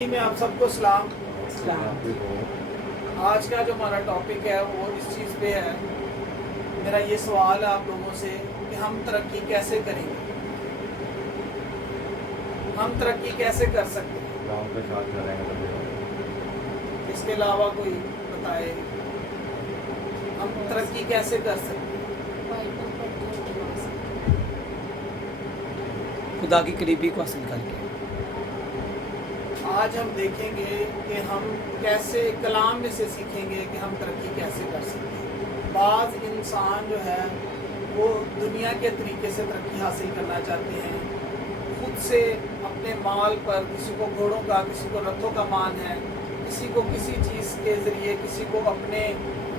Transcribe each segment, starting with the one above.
میں آپ سب کو سلام۔ اسلام۔ آج کا جو ہمارا ٹاپک ہے وہ اس چیز پہ ہے۔ میرا یہ سوال ہے آپ لوگوں سے کہ ہم ترقی کیسے کریں گے، ہم ترقی کیسے کر سکتے ہیں، اس کے علاوہ کوئی بتائے ہم ترقی کیسے کر سکتے ہیں۔ خدا کی قریبی کو حاصل کر کے آج ہم دیکھیں گے کہ ہم کیسے کلام میں سے سیکھیں گے کہ ہم ترقی کیسے کر سکتے ہیں۔ بعض انسان جو ہے وہ دنیا کے طریقے سے ترقی حاصل کرنا چاہتے ہیں، خود سے اپنے مال پر، کسی کو گھوڑوں کا، کسی کو رتھوں کا مان ہے، کسی کو کسی چیز کے ذریعے، کسی کو اپنے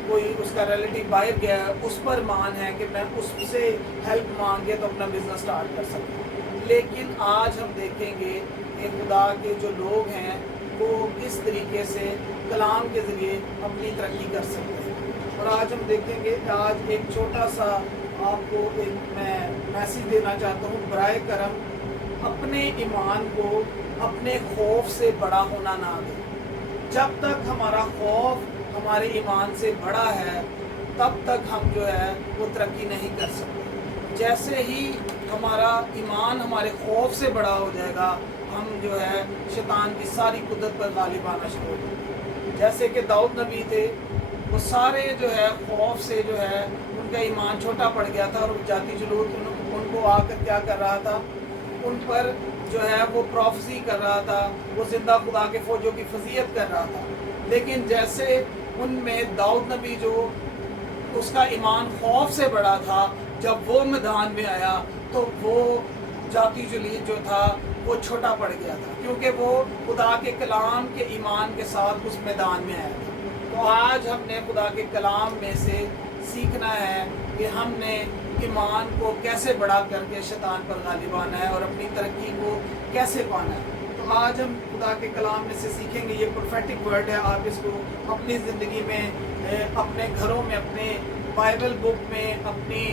کوئی اس کا ریلیٹیو باہر گیا ہے اس پر مان ہے کہ میں اس سے ہیلپ مانگے تو اپنا بزنس سٹارٹ کر سکوں۔ لیکن آج ہم دیکھیں گے کہ خدا کے جو لوگ ہیں وہ کس طریقے سے کلام کے ذریعے اپنی ترقی کر سکتے ہیں۔ اور آج ہم دیکھیں گے کہ آج ایک چھوٹا سا آپ کو ایک میں میسیج دینا چاہتا ہوں، برائے کرم اپنے ایمان کو اپنے خوف سے بڑا ہونا نہ دیں۔ جب تک ہمارا خوف ہمارے ایمان سے بڑا ہے تب تک ہم جو ہے وہ ترقی نہیں کر سکتے۔ جیسے ہی ہمارا ایمان ہمارے خوف سے بڑا ہو جائے گا ہم جو ہے شیطان کی ساری قدرت پر غالب آنا شروع ہو جائے گا۔ جیسے کہ داؤد نبی تھے، وہ سارے جو ہے خوف سے جو ہے ان کا ایمان چھوٹا پڑ گیا تھا، اور جاتی جلوت ان کو آ کر کیا کر رہا تھا، ان پر جو ہے وہ پروفیسی کر رہا تھا، وہ زندہ خدا کے فوجوں کی فضیلت کر رہا تھا۔ لیکن جیسے ان میں داؤد نبی جو اس کا ایمان خوف سے بڑا تھا، جب وہ میدان میں آیا تو وہ جاتی جلیت جو تھا وہ چھوٹا پڑ گیا تھا، کیونکہ وہ خدا کے کلام کے ایمان کے ساتھ اس میدان میں آیا تھا۔ تو آج ہم نے خدا کے کلام میں سے سیکھنا ہے کہ ہم نے ایمان کو کیسے بڑا کر کے شیطان پر غالب آنا ہے اور اپنی ترقی کو کیسے پانا ہے۔ تو آج ہم خدا کے کلام میں سے سیکھیں گے۔ یہ پروفیٹک ورڈ ہے، آپ اس کو اپنی زندگی میں، اپنے گھروں میں، اپنے بائبل بک میں، اپنی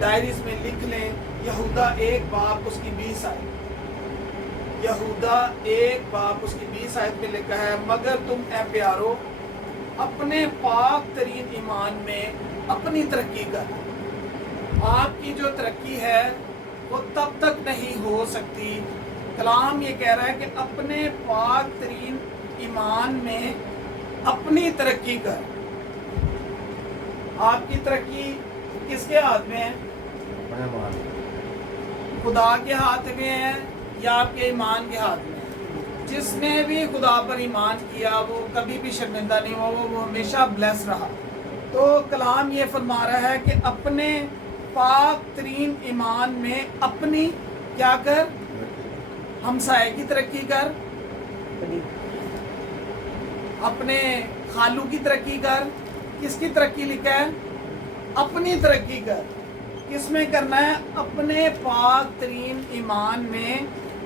ڈائریز میں لکھ لیں۔ یہودا 1 باب اس کی 20 آیت، یہودا 1 باب اس کی 20 آیت میں لکھا ہے، مگر تم اے پیارو اپنے پاک ترین ایمان میں اپنی ترقی کر۔ آپ کی جو ترقی ہے وہ تب تک نہیں ہو سکتی، کلام یہ کہہ رہا ہے کہ اپنے پاک ترین ایمان میں اپنی ترقی کر۔ آپ کی ترقی کس کے ہاتھ میں ہے؟ خدا کے ہاتھ میں ہے یا آپ کے ایمان کے ہاتھ میں ہے؟ جس نے بھی خدا پر ایمان کیا وہ کبھی بھی شرمندہ نہیں ہوا، وہ ہمیشہ بلیس رہا۔ تو کلام یہ فرما رہا ہے کہ اپنے پاک ترین ایمان میں اپنی کیا کر؟ ہمسائے کی ترقی کر، اپنے خالو کی ترقی کر۔ کس کی ترقی لکھا ہے؟ اپنی ترقی کر۔ کس میں کرنا ہے؟ اپنے پاک ترین ایمان میں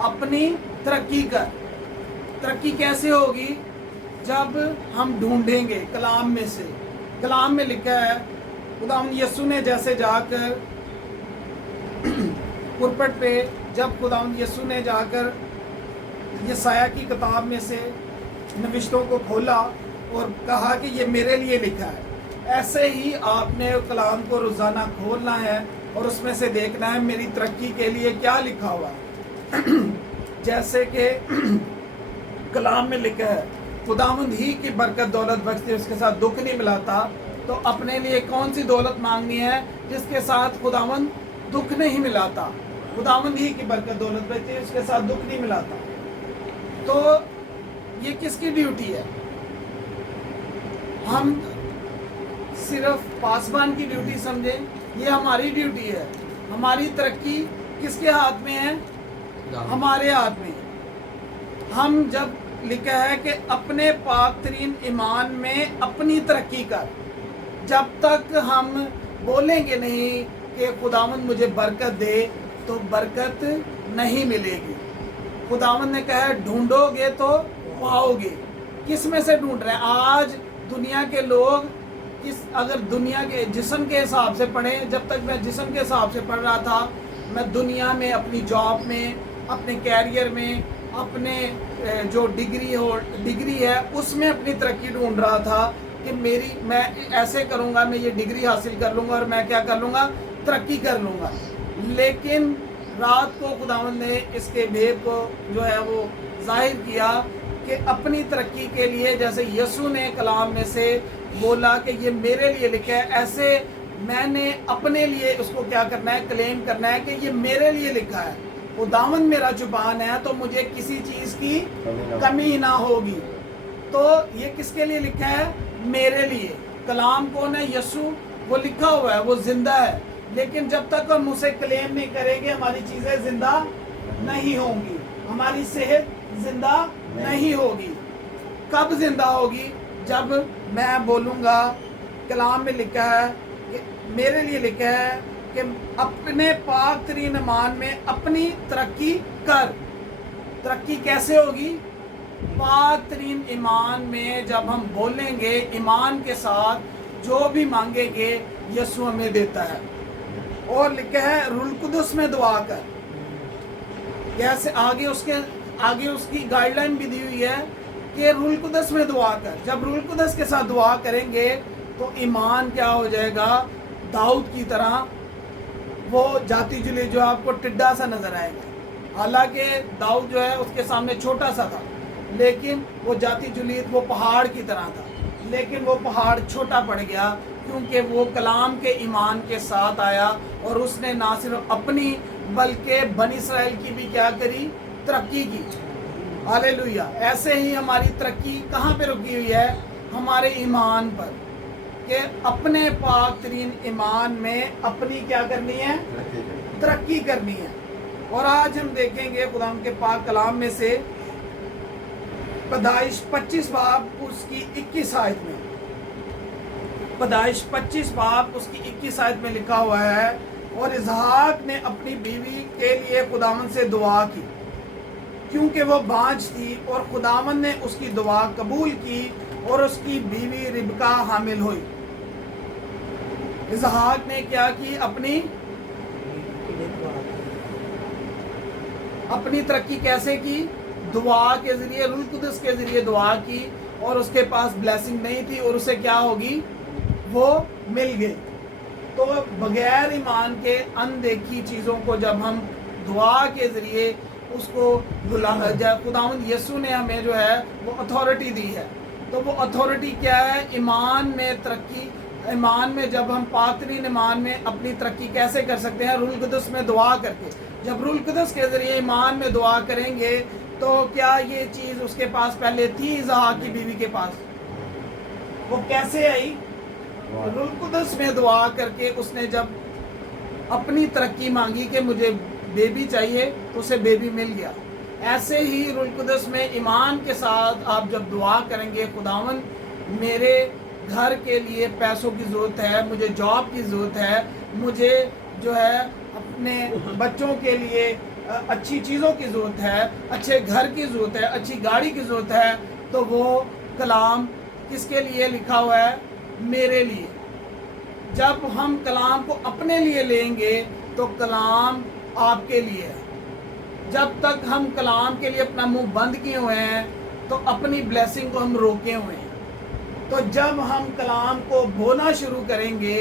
اپنی ترقی کر۔ ترقی کیسے ہوگی؟ جب ہم ڈھونڈیں گے کلام میں سے۔ کلام میں لکھا ہے خداوند یسوع نے جیسے جا کر پرپٹ پہ، جب خداوند یسوع نے جا کر یسایہ کی کتاب میں سے نوشتوں کو کھولا اور کہا کہ یہ میرے لیے لکھا ہے، ایسے ہی آپ نے کلام کو روزانہ کھولنا ہے اور اس میں سے دیکھنا ہے میری ترقی کے لیے کیا لکھا ہوا ہے۔ جیسے کہ کلام میں لکھا ہے خداوند ہی کی برکت دولت بخشتی، اس کے ساتھ دکھ نہیں ملاتا۔ تو اپنے لیے کون سی دولت مانگنی ہے جس کے ساتھ خداوند دکھ نہیں ملاتا؟ خداوند ہی کی برکت دولت بخشتی، اس کے ساتھ دکھ نہیں ملاتا۔ تو یہ کس کی ڈیوٹی ہے؟ ہم صرف پاسبان کی ڈیوٹی سمجھیں؟ یہ ہماری ڈیوٹی ہے۔ ہماری ترقی کس کے ہاتھ میں ہے؟ ہمارے ہاتھ میں۔ ہم جب لکھا ہے کہ اپنے پاک ترین ایمان میں اپنی ترقی کر، جب تک ہم بولیں گے نہیں کہ خداوند مجھے برکت دے تو برکت نہیں ملے گی۔ خداوند نے کہا ڈھونڈو گے تو پاؤ گے۔ کس میں سے ڈھونڈ رہے ہیں آج دنیا کے لوگ؟ اگر دنیا کے جسم کے حساب سے پڑھیں، جب تک میں جسم کے حساب سے پڑھ رہا تھا، میں دنیا میں اپنی جاب میں، اپنے کیریئر میں، अपने जो डिग्री है उसमें अपनी तरक्की ढूंढ रहा था कि मैं ऐसे करूँगा, मैं ये डिग्री हासिल कर लूँगा और मैं क्या कर लूँगा, तरक्की कर लूँगा। लेकिन रात को खुदावंद ने इसके भेद को जो है वो जाहिर किया कि अपनी तरक्की के लिए, जैसे यीशु ने कलाम में से बोला कि ये मेरे लिए लिखा है, ऐसे मैंने अपने लिए उसको क्या करना है, क्लेम करना है कि ये मेरे लिए लिखा है। खुदावंद मेरा जुबान है तो मुझे किसी चीज़ की कमी ना होगी। तो ये किसके लिए लिखा है? मेरे लिए। कलाम कौन है? यीशु। वो लिखा हुआ है, वो जिंदा है। लेकिन जब तक हम उसे क्लेम नहीं करेंगे हमारी चीज़ें जिंदा नहीं होंगी, हमारी सेहत जिंदा नहीं होगी। कब जिंदा होगी? जब मैं बोलूँगा कलाम में लिखा है कि मेरे लिए लिखा है कि अपने पाक तरीन ईमान में अपनी तरक्की कर। तरक्की कैसे होगी? पाक तरीन ईमान में जब हम बोलेंगे, ईमान के साथ जो भी मांगेंगे यीशु हमें देता है। और लिखा है रूह कुदस में दुआ कर। कैसे? आगे उसकी गाइडलाइन भी दी हुई है कि रूह कुदस में दुआ कर। जब रूह कुदस के साथ दुआ करेंगे तो ईमान क्या हो जाएगा? दाऊद की तरह वो जाति जुली जो आपको टिड्डा सा नजर आएगा। हालांकि दाऊद जो है उसके सामने छोटा सा था, लेकिन वो जाति जुली वो पहाड़ की तरह था। लेकिन वो पहाड़ छोटा पड़ गया क्योंकि वो कलाम के ईमान के साथ आया और उसने ना सिर्फ अपनी बल्कि बनी इस्राएल की भी क्या करी? तरक्की की। हालेलुया। ऐसे ही हमारी तरक्की कहाँ पे रुकी हुई है? हमारे ईमान पर, कि अपने पाक तरीन ईमान में अपनी क्या करनी है? तरक्की करनी है। और आज हम देखेंगे खुदा के पाक कलाम में से पैदाइश 25 बाब उसकी 21 आयत में, पैदाइश 25 बाब उसकी 21 आयत में लिखा हुआ है, और इसहाक ने अपनी बीवी के लिए खुदावंद से दुआ की क्योंकि वो बांझ थी, और खुदावंद ने उसकी दुआ कबूल की और उसकी बीवी रिबका हामिल हुई। इसहाक ने क्या की? अपनी तरक्की कैसे की? दुआ के जरिए, रूह कुदस के जरिए दुआ की, और उसके पास ब्लेसिंग नहीं थी और उसे क्या होगी? वो मिल गई। तो बगैर ईमान के अनदेखी चीज़ों को जब हम दुआ के जरिए उसको खुदावंद यीशु ने हमें जो है वो अथॉरिटी दी है। तो वो अथॉरिटी क्या है? ईमान में तरक्की। ईमान में जब हम पाक तरीन ईमान में अपनी तरक्की कैसे कर सकते हैं? रूह कुदस में दुआ करके। जब रूह कुदस के जरिए ईमान में दुआ करेंगे तो क्या ये चीज़ उसके पास पहले थी? इसहाक की बीवी के पास वो कैसे आई? रूह कुदस में दुआ करके उसने जब अपनी तरक्की मांगी कि मुझे बेबी चाहिए, तो उसे बेबी मिल गया। ऐसे ही रूह कुदस में ईमान के साथ आप जब दुआ करेंगे, खुदावन मेरे घर के लिए पैसों की ज़रूरत है, मुझे जॉब की ज़रूरत है, मुझे जो है अपने बच्चों के लिए अच्छी चीज़ों की ज़रूरत है, अच्छे घर की ज़रूरत है, अच्छी गाड़ी की ज़रूरत है, तो वो कलाम किसके लिए लिखा हुआ है? मेरे लिए। जब हम कलाम को अपने लिए लेंगे तो कलाम आपके लिए है। जब तक हम कलाम के लिए अपना मुंह बंद किए हुए हैं तो अपनी ब्लेसिंग को हम रोके हुए हैं। तो जब हम कलाम को बोलना शुरू करेंगे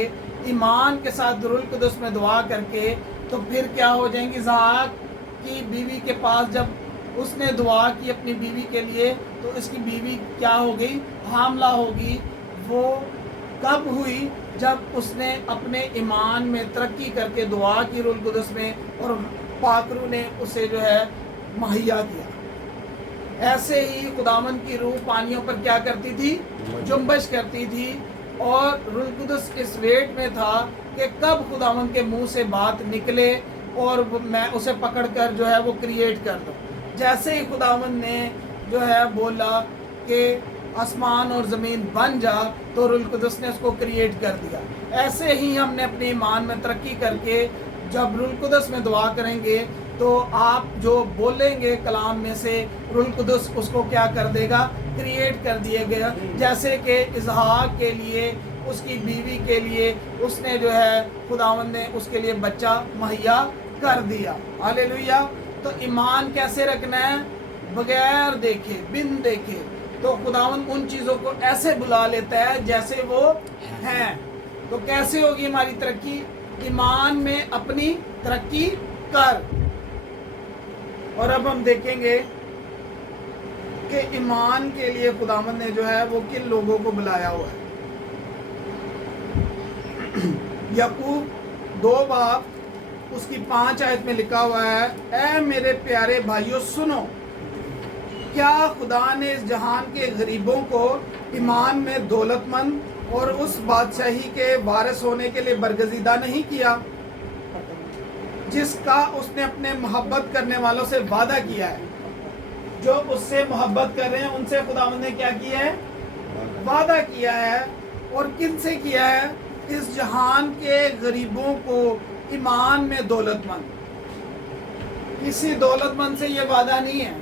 ईमान के साथ रूह कुदस में दुआ करके, तो फिर क्या हो जाएंगी? इसहाक की बीवी के पास जब उसने दुआ की अपनी बीवी के लिए, तो इसकी बीवी क्या हो गई? हामला होगी। वो कब हुई? जब उसने अपने ईमान में तरक्की करके दुआ की रूह कुदस में, और पाकरू ने उसे जो है मुहैया किया। ऐसे ही खुदावंद की रूह पानियों पर क्या करती थी? जुम्बश करती थी। और रूह कुदस इस वेट में था कि कब खुदावंद के मुंह से बात निकले और मैं उसे पकड़कर जो है वो क्रिएट कर दूं। जैसे ही खुदावंद ने जो है बोला कि आसमान और ज़मीन बन जा, तो रूह कुदस ने उसको क्रिएट कर दिया। ऐसे ही हमने अपने ईमान में तरक्की करके जब रूह कुदस में दुआ करेंगे तो आप जो बोलेंगे कलाम में से, रूह कुदस उसको क्या कर देगा? क्रिएट कर दिया गया। जैसे कि इसहाक के लिए, उसकी बीवी के लिए उसने जो है खुदावंद ने उसके लिए बच्चा मुहैया कर दिया। हालेलुया। तो ईमान कैसे रखना है? बगैर देखे, बिन देखे, तो खुदावंद उन चीज़ों को ऐसे बुला लेता है जैसे वो हैं। तो कैसे होगी हमारी तरक्की? ईमान में अपनी तरक्की कर। और अब हम देखेंगे कि ईमान के लिए खुदावंद ने जो है वो किन लोगों को बुलाया हुआ है। याकूब 2 बाब उसकी 5 आयत में लिखा हुआ है, ऐ मेरे प्यारे भाइयों सुनो, क्या खुदा ने इस जहान के गरीबों को ईमान में दौलतमंद और उस बादशाही के वारिस होने के लिए बरगजीदा नहीं किया जिसका उसने अपने मोहब्बत करने वालों से वादा किया है। जो उससे मोहब्बत कर रहे हैं उनसे खुदावंद ने क्या किया है? वादा किया है। और किन से किया है? इस जहान के गरीबों को ईमान में दौलतमंद। किसी दौलतमंद से ये वादा नहीं है,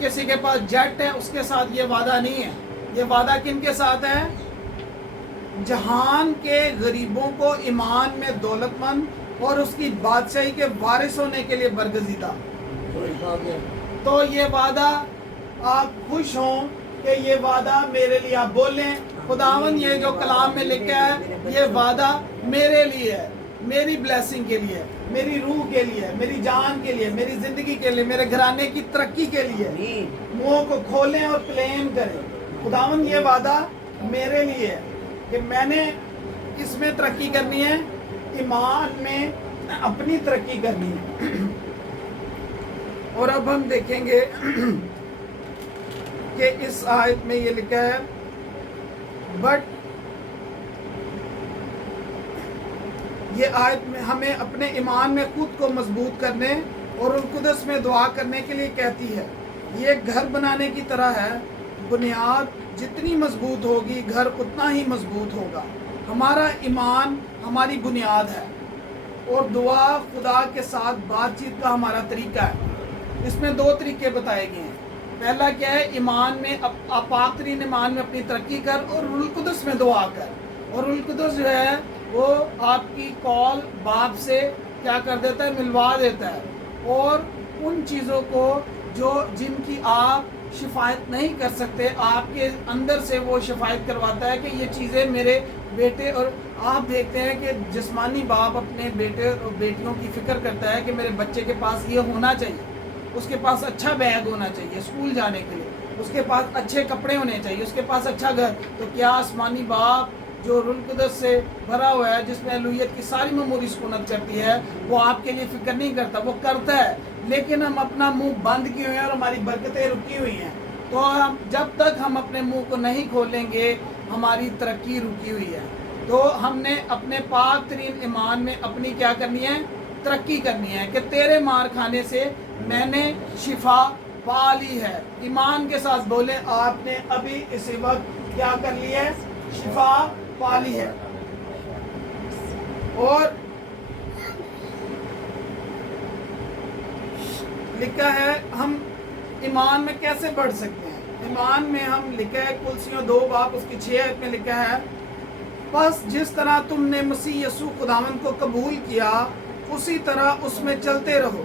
किसी के पास जेट है उसके साथ ये वादा नहीं है। ये वादा किन के साथ है? जहान के गरीबों को ईमान में दौलतमंद और उसकी बादशाही के वारिस होने के लिए बरगजीदा। तो ये वादा, आप खुश हों कि ये वादा मेरे लिए, आप बोलें खुदावन ये जो कलाम में लिखा है ये वादा मेरे लिए है, मेरी ब्लेसिंग के लिए, मेरी रूह के लिए, मेरी जान के लिए, मेरी जिंदगी के लिए, मेरे घराने की तरक्की के लिए। मुंह को खोलें और क्लेम करें, खुदावन ये वादा मेरे लिए है कि मैंने किसमें तरक्की करनी है? ईमान में अपनी तरक्की करनी है। और अब हम देखेंगे कि इस आयत में ये लिखा है, बट ये आयत में हमें अपने ईमान में खुद को मजबूत करने और रूह कुदस में दुआ करने के लिए कहती है। ये घर बनाने की तरह है, बुनियाद जितनी मजबूत होगी घर उतना ही मजबूत होगा। हमारा ईमान हमारी बुनियाद है और दुआ खुदा के साथ बातचीत का हमारा तरीका है। इसमें 2 तरीके बताए गए हैं। पहला क्या है? ईमान में अपाकतरीन ईमान में अपनी तरक्की कर और रूह कुदस में दुआ कर। और रूह कुदस जो है वो आपकी कॉल बाप से क्या कर देता है? मिलवा देता है। और उन चीज़ों को जिनकी आप शिफायत नहीं कर सकते, आपके अंदर से वो शिफायत करवाता है कि ये चीज़ें मेरे बेटे। और आप देखते हैं कि जिस्मानी बाप अपने बेटे और बेटियों की फ़िक्र करता है कि मेरे बच्चे के पास ये होना चाहिए, उसके पास अच्छा बैग होना चाहिए स्कूल जाने के लिए, उसके पास अच्छे कपड़े होने चाहिए, उसके पास अच्छा घर। तो क्या आसमानी बाप जो रूह कुदस से भरा हुआ है, जिसमें अलूहियत की सारी मेमोरी सुकूनत करती है, वो आपके लिए फिक्र नहीं करता? वो करता है, लेकिन हम अपना मुंह बंद किए हुए हैं और हमारी बरकतें रुकी हुई हैं। तो हम जब तक हम अपने मुंह को नहीं खोलेंगे हमारी तरक्की रुकी हुई है। तो हमने अपने पाक तरीन ईमान में अपनी क्या करनी है? तरक्की करनी है कि तेरे मार खाने से मैंने शिफा पा ली है। ईमान के साथ बोले, आपने अभी इसी वक्त क्या कर ली है? शिफा पा ली है। और लिखा है हम ईमान में कैसे बढ़ सकते हैं। ईमान में हम लिखा है कुलसियों 2 बाब उसकी 6 आयत में लिखा है, बस जिस तरह तुमने मसीह यसू खुदावंद को कबूल किया उसी तरह उसमें चलते रहो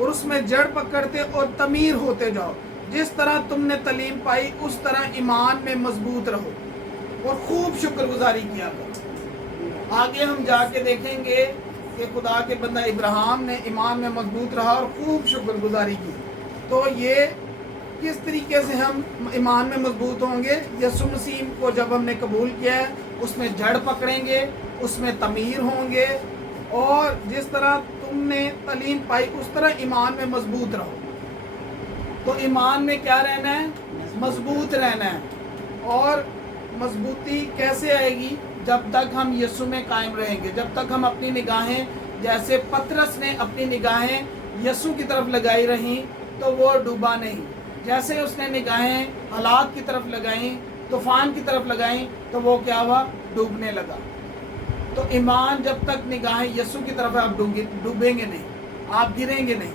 और उसमें जड़ पकड़ते और तमीर होते जाओ। जिस तरह तुमने तालीम पाई उस तरह ईमान में मजबूत रहो और खूब शुक्रगुजारी किया करो। आगे हम जाके देखेंगे कि खुदा के बंदा इब्राहिम ने ईमान में मजबूत रहा और खूब शुक्रगुजारी की। तो ये किस तरीके से हम ईमान में मजबूत होंगे? यसु मसीह को जब हमने कबूल किया है उसमें जड़ पकड़ेंगे, उसमें तमीर होंगे और जिस तरह तुमने तालीम पाई उस तरह ईमान में मजबूत रहो। तो ईमान में क्या रहना है? मजबूत रहना है। और मजबूती कैसे आएगी? जब तक हम यीशु में कायम रहेंगे, जब तक हम अपनी निगाहें, जैसे पतरस ने अपनी निगाहें यीशु की तरफ लगाई रहीं तो वो डूबा नहीं। जैसे उसने निगाहें हालात की तरफ लगाई, तूफान की तरफ लगाई, तो वो क्या हुआ? डूबने लगा। तो ईमान जब तक निगाहें यीशु की तरफ है, आप डूबेंगे नहीं, आप गिरेंगे नहीं।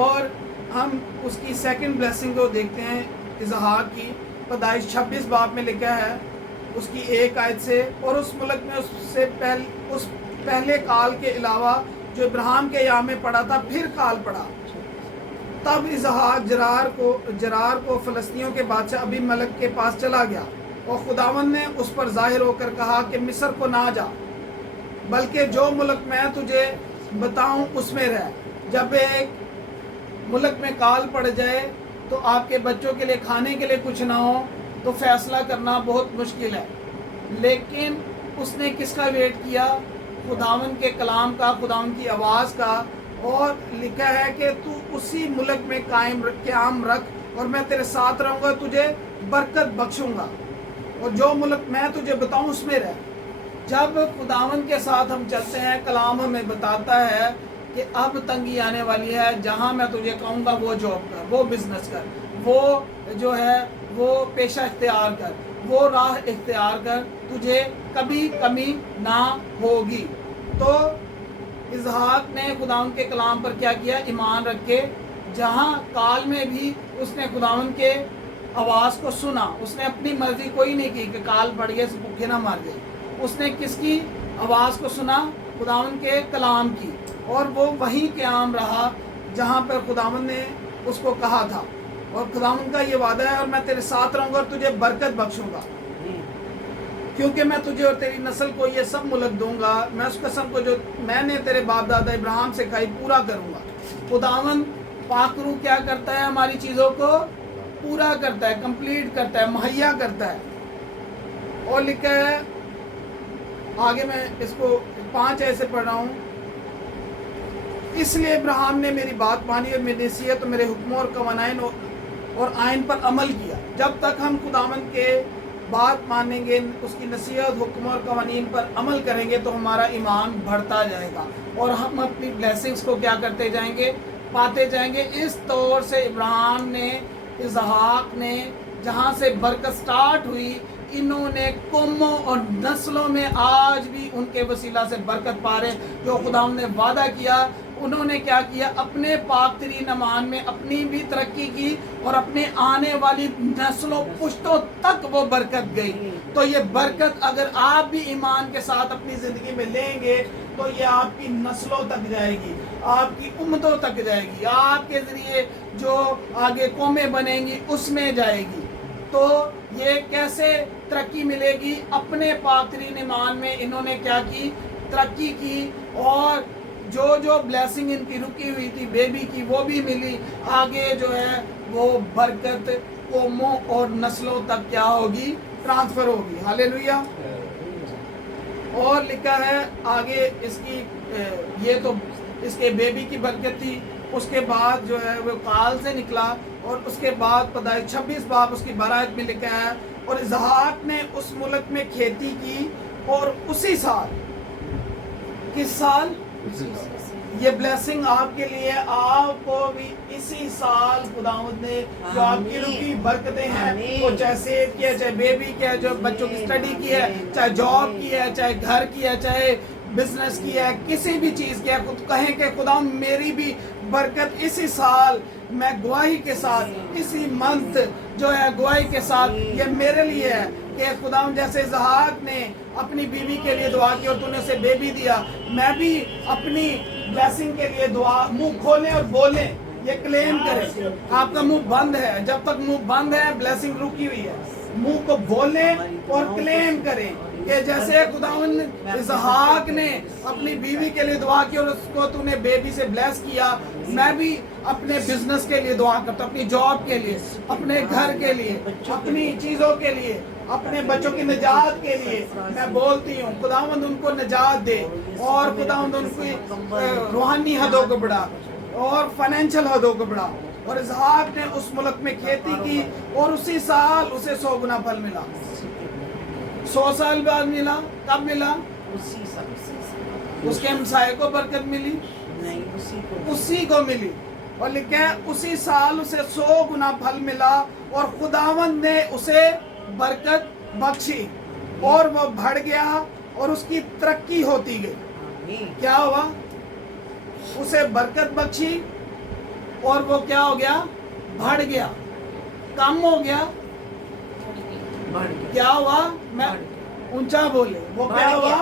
और हम उसकी सेकंड ब्लेसिंग को देखते हैं, इजहार की पैदाइश 26 बाब में लिखा है उसकी 1 आयत से, और उस मुल्क में उस पहले काल के अलावा जो इब्राहिम के याम में पड़ा था फिर काल पड़ा। तब इसहाक जरार को फ़लस्तीनियों के बादशाह अबी मलक के पास चला गया और खुदावंद ने उस पर ज़ाहिर होकर कहा कि मिस्र को ना जा, बल्कि जो मुल्क मैं तुझे बताऊं उसमें रह। जब एक मुल्क में काल पड़ जाए तो आपके बच्चों के लिए खाने के लिए कुछ ना हो तो फैसला करना बहुत मुश्किल है। लेकिन उसने किसका वेट किया? खुदावंद के कलाम का, खुदावंद की आवाज़ का। और लिखा है कि तू उसी मुल्क में क़याम रख और मैं तेरे साथ रहूँगा, तुझे बरकत बख्शूँगा और जो मुल्क मैं तुझे बताऊँ उसमें रह। जब खुदावंद के साथ हम चलते हैं, कलाम हमें बताता है कि अब तंगी आने वाली है, जहाँ मैं तुझे कहूँगा वो जॉब कर, वो बिज़नेस कर, वो जो है वो पेशा इख्तियार कर, वो राह इख्तियार कर, तुझे कभी कमी ना होगी। तो इसहाक ने खुदावंद के कलाम पर क्या किया? ईमान रख के, जहाँ काल में भी उसने खुदावंद के आवाज़ को सुना। उसने अपनी मर्जी कोई नहीं की कि काल पड़ गए भूखे ना मर गए। उसने किसकी आवाज़ को सुना? खुदावंद के कलाम की, और वो वहीं क़याम रहा जहाँ पर खुदावंद ने उसको कहा था। और खुदावंद का ये वादा है, और मैं तेरे साथ रहूँगा और तुझे बरकत बख्शूँगा, क्योंकि मैं तुझे और तेरी नस्ल को ये सब मुल्क दूंगा। मैं उस कसम को जो मैंने तेरे बाप दादा इब्राहिम से खाई पूरा करूँगा। खुदावंद पाकरू क्या करता है? हमारी चीज़ों को पूरा करता है, कंप्लीट करता है, मुहैया करता है। और लिखा है आगे, मैं इसको 5 ऐसे पढ़ रहा हूँ। इसलिए इब्राहिम ने मेरी बात मानी और मेरी नसीहत और मेरे हुक्मों और कवानीन और आइन पर अमल किया। जब तक हम खुदावंद के बात मानेंगे, उसकी नसीहत, हुक्म और कवानीन पर अमल करेंगे, तो हमारा ईमान बढ़ता जाएगा और हम अपनी ब्लेसिंग्स को क्या करते जाएंगे? पाते जाएंगे। इस तौर से इब्राहिम ने, इसहाक ने, जहाँ से बरकत स्टार्ट हुई, इन्होंने कौमों और नस्लों में आज भी उनके वसीला से बरकत पा रहे। जो खुदा ने वादा किया, उन्होंने क्या किया? अपने पाक तरीन अमान में अपनी भी तरक्की की और अपने आने वाली नस्लों पुश्तों तक वो बरकत गई। तो ये बरकत अगर आप भी ईमान के साथ अपनी ज़िंदगी में लेंगे तो ये आपकी नस्लों तक जाएगी, आपकी उम्मतों तक जाएगी, आपके ज़रिए जो आगे कौमें बनेंगी उसमें जाएगी। तो ये कैसे तरक्की मिलेगी? अपने पाक तरीन ईमान में इन्होंने क्या की? तरक्की की, और जो जो ब्लेसिंग इनकी रुकी हुई थी बेबी की वो भी मिली। आगे जो है वो बरकत कौमों और नस्लों तक क्या होगी? ट्रांसफ़र होगी। हालेलुया। और लिखा है आगे इसकी, ये तो इसके बेबी की बरकत थी। उसके बाद जो है वो काल से निकला, और उसके बाद पैदाइश 26 बाब उसकी 12 में लिखा है, और इसहाक ने उस मुल्क में खेती की, और उसी साल, किस साल? ये ब्लेसिंग आपके लिए, आपको भी इसी साल खुदावंद ने जो आपकी रुकी बरकतें हैं, वो चाहे सेहत की है, चाहे बेबी की है, जो बच्चों की स्टडी की है, चाहे जॉब की है, चाहे घर की है, चाहे बिजनेस की है, किसी भी चीज़ की है, खुद कहें कि खुदा मेरी भी बरकत इसी साल, मैं गवाही के साथ, इसी मंथ जो है गवाही के साथ ये मेरे लिए है कि खुदा जैसे इसहाक ने अपनी बीवी के लिए दुआ की और तूने उसे बेबी दिया, मैं भी अपनी ब्लेसिंग के लिए दुआ, मुंह खोलें और बोलें, ये क्लेम करें। आपका मुंह बंद है, जब तक मुंह बंद है ब्लेसिंग रुकी हुई है। मुंह को बोलें और क्लेम करें कि जैसे खुदावंद इसहाक ने अपनी बीवी के लिए दुआ की और उसको तूने बेबी से ब्लेस किया, मैं भी अपने बिजनेस के लिए दुआ करता हूँ, अपनी जॉब के लिए, अपने घर के लिए, अपनी चीज़ों के लिए, अपने बच्चों की निजात के लिए मैं बोलती हूँ खुदावंद उनको निजात दे, और खुदावंद उनकी रूहानी हदों को बढ़ा और फाइनेंशियल हदों को बढ़ा। और इसहाक ने उस मुल्क में खेती की और उसी साल उसे 100 गुना फल मिला। 100 साल बाद मिला। कब मिला? उसी साल उसके हमसाये को बरकत मिली, नहीं उसी को मिली। और लिखा है उसी साल उसे 100 गुना फल मिला, और खुदावंद ने उसे बरकत बख्शी, और वो बढ़ गया और उसकी तरक्की होती गई। क्या हुआ? उसे बरकत बख्शी और वो क्या हो गया? बढ़ गया, कम हो गया, क्या हुआ? मैं ऊंचा बोले, वो क्या हुआ?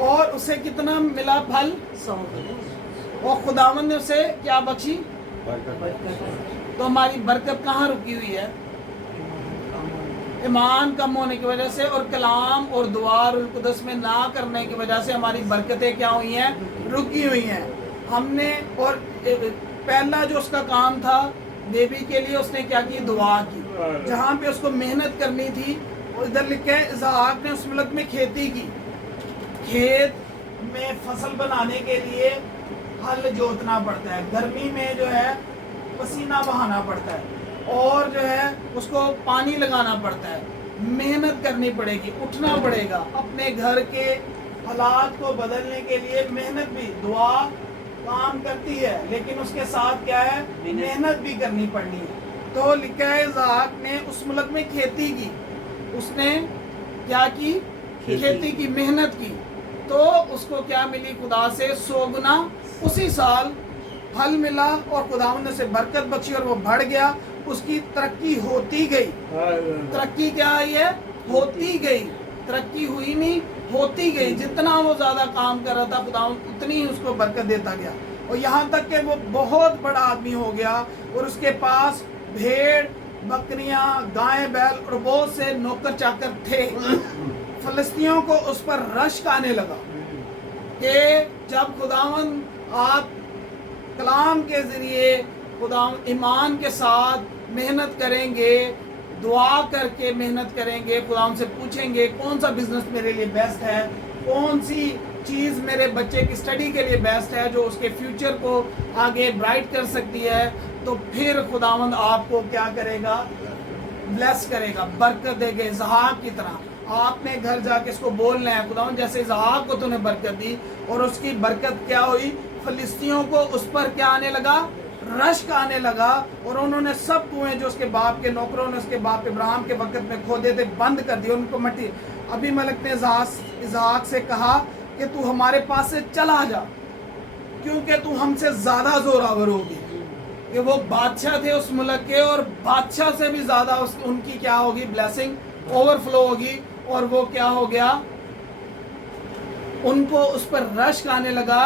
और उसे कितना मिला फल? 100। और खुदावंद ने उसे क्या बख्शी? تو ہماری برکت کہاں رکی ہوئی ہے؟ ایمان کم ہونے کی وجہ سے اور کلام اور دعا روح القدس میں نہ کرنے کی وجہ سے ہماری برکتیں کیا ہوئی ہیں؟ رکی ہوئی ہیں. ہم نے اور پہلا جو اس کا کام تھا بیبی کے لیے اس نے کیا کی؟ دعا کی. جہاں پہ اس کو محنت کرنی تھی ادھر لکھا ہے اسحاق نے اس ملک میں کھیتی کی. کھیت میں فصل بنانے کے لیے ہل جوتنا پڑتا ہے، گرمی میں جو ہے پسینہ بہانا پڑتا ہے اور جو ہے اس کو پانی لگانا پڑتا ہے، محنت کرنی پڑے گی، اٹھنا پڑے گا. اپنے گھر کے حالات کو بدلنے کے لیے محنت بھی، دعا کام کرتی ہے لیکن اس کے ساتھ کیا ہے؟ محنت بھی کرنی پڑنی ہے. تو لکھا ہے اسحاق نے اس ملک میں کھیتی کی. اس نے کیا کی؟ کھیتی کی، محنت کی. تو اس کو کیا ملی؟ خدا سے 100 گنا اسی سال پھل ملا اور خداوند نے اسے برکت بخشی اور وہ بڑھ گیا. اس کی ترقی ہوتی گئی. ترقی کیا آئی ہے؟ ہوتی گئی. ترقی ہوئی نہیں، ہوتی گئی. جتنا وہ زیادہ کام کر رہا تھا خداوند اتنی اس کو برکت دیتا گیا اور یہاں تک کہ وہ بہت بڑا آدمی ہو گیا اور اس کے پاس بھیڑ، بکریاں، گائیں، بیل اور بہت سے نوکر چاکر تھے. فلسطینیوں کو اس پر رشک آنے لگا کہ جب خداوند آپ کلام کے ذریعے خداوند ایمان کے ساتھ محنت کریں گے، دعا کر کے محنت کریں گے، خداوند سے پوچھیں گے کون سا بزنس میرے لیے بیسٹ ہے، کون سی چیز میرے بچے کی اسٹڈی کے لیے بیسٹ ہے جو اس کے فیوچر کو آگے برائٹ کر سکتی ہے، تو پھر خداوند آپ کو کیا کرے گا؟ بلیس کرے گا، برکت دے گا. اسحاق کی طرح آپ نے گھر جا کے اس کو بولنا ہے خداوند جیسے اسحاق کو تو نے برکت دی اور اس کی برکت کیا ہوئی؟ فلسطینیوں کو اس پر کیا آنے لگا؟ رشک آنے لگا اور انہوں نے سب کنویں جو اس کے باپ کے نوکروں نے اس کے باپ ابراہیم کے وقت میں کھودے تھے بند کر دیے، ان کو مٹی. ابھی ملک نے اسحاق سے کہا کہ تو ہمارے پاس سے چلا جا کیونکہ تو ہم سے زیادہ زوراور ہوگی. کہ وہ بادشاہ تھے اس ملک کے اور بادشاہ سے بھی زیادہ ان کی کیا ہوگی؟ بلیسنگ اوور فلو ہوگی. اور وہ کیا ہو گیا؟ ان کو اس پر رشک آنے لگا.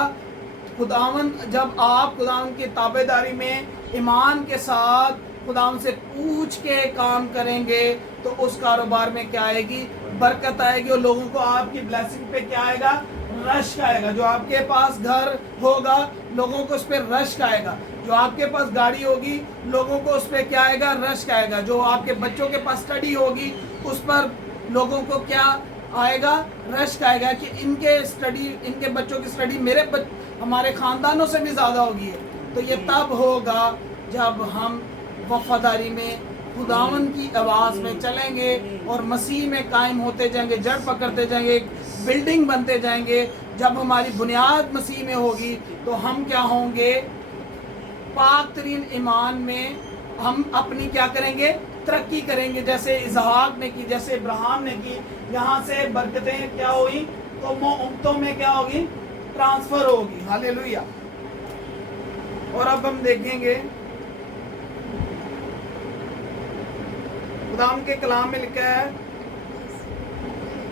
خداوند جب آپ خداوند کی تابعداری میں ایمان کے ساتھ خداوند سے پوچھ کے کام کریں گے تو اس کاروبار میں کیا آئے گی؟ برکت آئے گی اور لوگوں کو آپ کی بلیسنگ پہ کیا آئے گا؟ رشک آئے گا. جو آپ کے پاس گھر ہوگا لوگوں کو اس پہ رشک آئے گا. جو آپ کے پاس گاڑی ہوگی لوگوں کو اس پہ کیا آئے گا؟ رشک آئے گا. جو آپ کے بچوں کے پاس اسٹڈی ہوگی اس پر لوگوں کو کیا آئے گا؟ رشک آئے گا کہ ان کے اسٹڈی، ان کے بچوں کی اسٹڈی ہمارے خاندانوں سے بھی زیادہ ہوگی. تو یہ تب ہوگا جب ہم وفاداری میں خداوند کی آواز میں چلیں گے اور مسیح میں قائم ہوتے جائیں گے، جڑ پکڑتے جائیں گے، ایک بلڈنگ بنتے جائیں گے. جب ہماری بنیاد مسیح میں ہوگی تو ہم کیا ہوں گے؟ پاک ترین ایمان میں ہم اپنی کیا کریں گے؟ ترقی کریں گے، جیسے اسحاق نے کی، جیسے ابراہیم نے کی. یہاں سے برکتیں کیا ہوئی؟ تو امتوں میں کیا ہوگی؟ ٹرانسفر ہوگی. ہاللیلویہ. اور اب ہم دیکھیں گے خداوند کے کلام میں لکھا ہے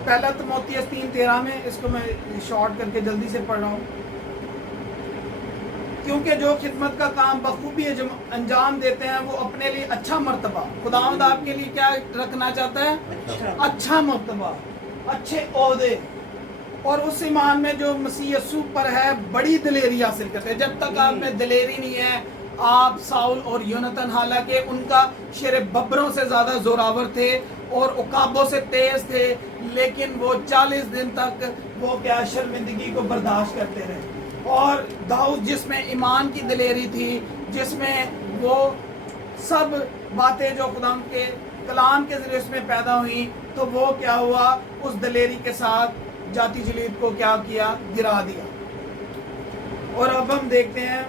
پہلا تموتھیوس 3:13 میں، اس کو میں شارٹ کر کے جلدی سے پڑھ رہا ہوں. کیونکہ جو خدمت کا کام بخوبی انجام دیتے ہیں وہ اپنے لیے اچھا مرتبہ، خداوند آپ کے لیے کیا رکھنا چاہتا ہے؟ اچھا مرتبہ، اچھے عہدے، اور اس ایمان میں جو مسیح یسوع پر ہے بڑی دلیری حاصل کرتے ہیں. جب تک آپ میں دلیری نہیں ہے، آپ ساؤل اور یونتن حالانکہ ان کا شیر ببروں سے زیادہ زوراور تھے اور عقابوں سے تیز تھے، لیکن وہ 40 دن تک وہ کیا شرمندگی کو برداشت کرتے رہے. اور داؤد جس میں ایمان کی دلیری تھی، جس میں وہ سب باتیں جو خدا کے کلام کے ذریعے اس میں پیدا ہوئیں، تو وہ کیا ہوا؟ اس دلیری کے ساتھ جاتی جلیت کو کیا کیا؟ گرا دیا. اور اب ہم دیکھتے ہیں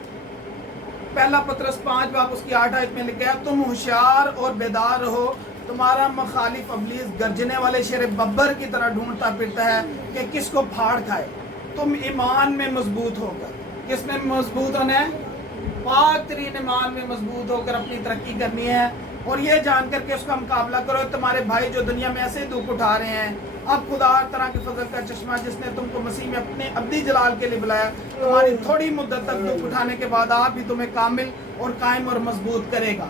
پہلا پطرس 5 باب اس کی 8 آیت میں لکھا ہے تم ہوشیار اور بیدار رہو، تمہارا مخالف ابلیس گرجنے والے شیر ببر کی طرح ڈھونڈتا پھرتا ہے کہ کس کو پھاڑ کھائے. تم ایمان میں مضبوط ہو کر، کس میں مضبوط ہونا ہے؟ پاک ترین ایمان میں مضبوط ہو کر اپنی ترقی کرنی ہے. اور یہ جان کر کے اس کا مقابلہ کرو تمہارے بھائی جو دنیا میں ایسے دکھ اٹھا رہے ہیں. اب خدا ہر طرح کے فضل کا چشمہ جس نے تم کو مسیح میں اپنے ابدی جلال کے لیے بلایا، تمہاری تھوڑی مدت تک دکھ اٹھانے کے بعد آپ بھی تمہیں کامل اور قائم اور مضبوط کرے گا،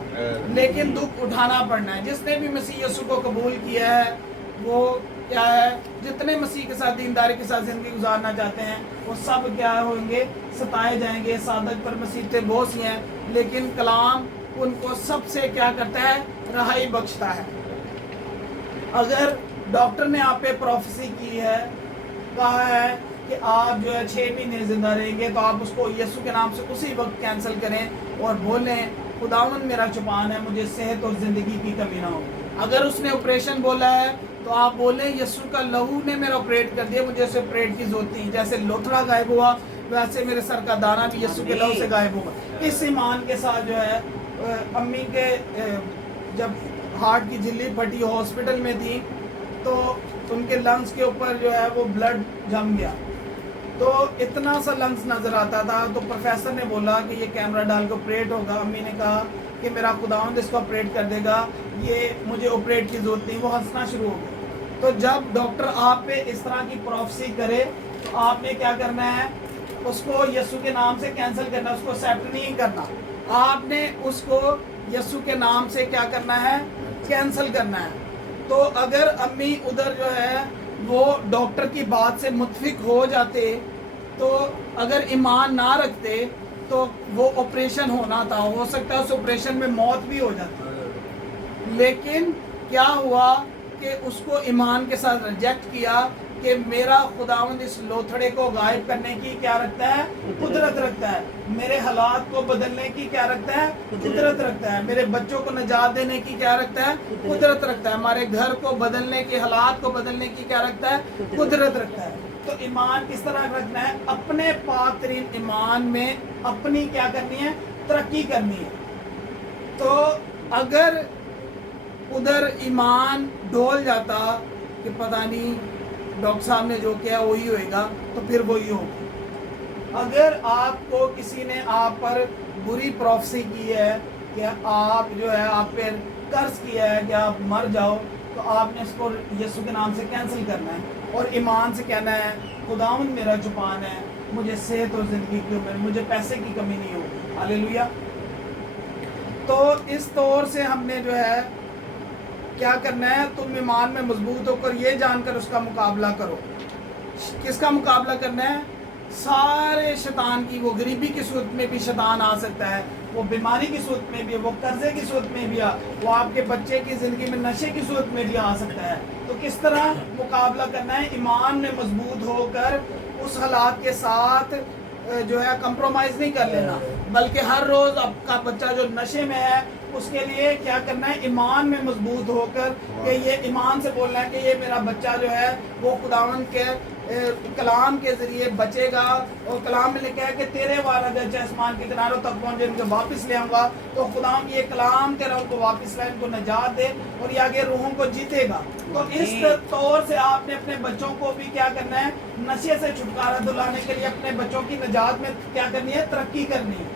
لیکن دکھ اٹھانا پڑنا ہے۔ جس نے بھی مسیح یسوع کو قبول کیا ہے وہ کیا ہے، جتنے مسیح کے ساتھ دینداری کے ساتھ زندگی گزارنا چاہتے ہیں وہ سب کیا ہوں گے، ستائے جائیں گے۔ صادق پر مصیبتیں بہت سی ہیں، لیکن کلام ان کو سب سے کیا کرتا ہے، رہائی بخشتا ہے۔ اگر ڈاکٹر نے آپ پہ پروفیسی کی ہے، کہا ہے کہ آپ جو ہے 6 مہینے زندہ رہیں گے، تو آپ اس کو یسوع کے نام سے اسی وقت کینسل کریں اور بولیں خداوند میرا چوپان ہے، مجھے صحت اور زندگی کی کمی نہ ہو۔ اگر اس نے آپریشن بولا ہے تو آپ بولیں یسوع کا لہو نے میرا آپریٹ کر دیا، مجھے اسے آپریٹ کی ضرورت نہیں۔ جیسے لوتھڑا غائب ہوا ویسے میرے سر کا دانہ بھی یسوع کے لہو سے غائب ہوگا۔ اس ایمان کے ساتھ جو ہے امی کے جب ہارٹ کی جھلی پھٹی ہاسپٹل میں تھی تو ان کے لنگس کے اوپر جو ہے وہ بلڈ جم گیا، تو اتنا سا لنگس نظر آتا تھا۔ تو پروفیسر نے بولا کہ یہ کیمرہ ڈال کے آپریٹ ہوگا۔ امی نے کہا کہ میرا خداوند اس کو آپریٹ کر دے گا، یہ مجھے آپریٹ کی ضرورت نہیں۔ وہ ہنسنا شروع ہو گیا۔ تو جب ڈاکٹر آپ پہ اس طرح کی پروفیسی کرے تو آپ نے کیا کرنا ہے، اس کو یسوع کے نام سے کینسل کرنا، اس کو ایکسیپٹ نہیں کرنا۔ آپ نے اس کو یسوع کے نام سے کیا کرنا ہے، کینسل کرنا ہے۔ تو اگر امی ادھر جو ہے وہ ڈاکٹر کی بات سے متفق ہو جاتے تو اگر ایمان نہ رکھتے تو وہ آپریشن ہونا تھا، ہو سکتا ہے اس آپریشن میں موت بھی ہو جاتی، لیکن کیا ہوا کہ اس کو ایمان کے ساتھ ریجیکٹ کیا کہ میرا خداوند اس لوتھڑے کو غائب کرنے کی کیا رکھتا ہے، قدرت رکھتا ہے، میرے حالات کو بدلنے کی کیا رکھتا ہے، قدرت رکھتا ہے، میرے بچوں کو نجات دینے کی کیا رکھتا ہے، قدرت رکھتا ہے، ہمارے گھر کو بدلنے کی، حالات کو بدلنے کی کیا رکھتا ہے، قدرت رکھتا ہے۔ تو ایمان کس طرح رکھنا ہے، اپنے پاک ترین ایمان میں اپنی کیا کرنی ہے، ترقی کرنی ہے۔ تو اگر ادھر ایمان ڈول جاتا کہ پتہ نہیں ڈاکٹر صاحب نے جو کیا وہی ہوئے گا، تو پھر وہی ہوگا۔ اگر آپ کو کسی نے آپ پر بری پروفیسی کی ہے کہ آپ جو ہے آپ پہ قرض کیا ہے کہ آپ مر جاؤ، تو آپ نے اس کو یسوع کے نام سے کینسل کرنا ہے اور ایمان سے کہنا ہے خداوند میرا چوپان ہے، مجھے صحت اور زندگی کی عمر، مجھے پیسے کی کمی نہیں ہوگی۔ ہاللیلویہ۔ تو اس طور سے ہم نے جو ہے کیا کرنا ہے، تم ایمان میں مضبوط ہو کر یہ جان کر اس کا مقابلہ کرو۔ کس کا مقابلہ کرنا ہے، سارے شیطان کی۔ وہ غریبی کی صورت میں بھی شیطان آ سکتا ہے، وہ بیماری کی صورت میں بھی، وہ قرضے کی صورت میں بھی، وہ آپ کے بچے کی زندگی میں نشے کی صورت میں بھی آ سکتا ہے۔ تو کس طرح مقابلہ کرنا ہے، ایمان میں مضبوط ہو کر اس حالات کے ساتھ جو ہے کمپرومائز نہیں کر لینا، بلکہ ہر روز آپ کا بچہ جو نشے میں ہے اس کے لیے کیا کرنا ہے، ایمان میں مضبوط ہو کر کہ یہ ایمان سے بولنا ہے کہ یہ میرا بچہ جو ہے وہ خداوند کے کلام کے ذریعے بچے گا، اور کلام میں لکھا ہے کہ تیرے وعدہ اگرچہ آسمان کے کناروں تک پہنچے ان کو واپس لے آؤں گا۔ تو خداوند یہ کلام تیرا ان کو واپس لائے، ان کو نجات دے اور یہ آگے روحوں کو جیتے گا۔ تو اس طور سے آپ نے اپنے بچوں کو بھی کیا کرنا ہے، نشے سے چھٹکارا دلانے کے لیے اپنے بچوں کی نجات میں کیا کرنی ہے، ترقی کرنی ہے۔